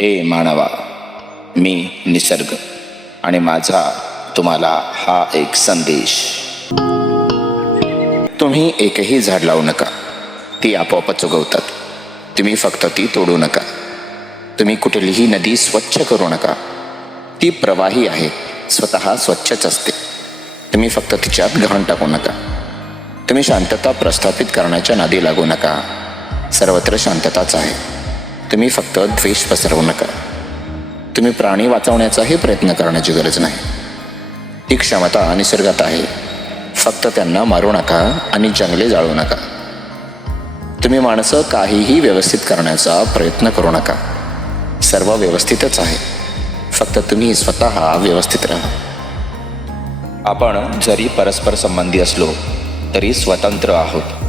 हे मानवा मी निसर्ग आणि माझा तुम्हाला हा एक संदेश. तुम्ही एकही झाड लावू नका. ती आपोआपच उगवतात. तुम्ही फक्त ती तोडू नका. तुम्ही कुठलीही नदी स्वच्छ करू नका. ती प्रवाही आहे. स्वतः स्वच्छच असते. तुम्ही फक्त तिच्यात घाण टाकू नका. तुम्ही शांतता प्रस्थापित करण्याच्या नादी लागू नका. सर्वत्र शांतताच आहे. तुम्ही फक्त द्वेष पसरवू नका. तुम्ही प्राणी वाचवण्याचाही प्रयत्न करण्याची गरज नाही. ती क्षमता निसर्गात आहे. फक्त त्यांना मारू नका आणि जंगले जाळू नका. तुम्ही माणसं काहीही व्यवस्थित करण्याचा प्रयत्न करू नका. सर्व व्यवस्थितच आहे. फक्त तुम्ही स्वतः व्यवस्थित राहा. आपण जरी परस्पर संबंधी असलो तरी स्वतंत्र आहोत.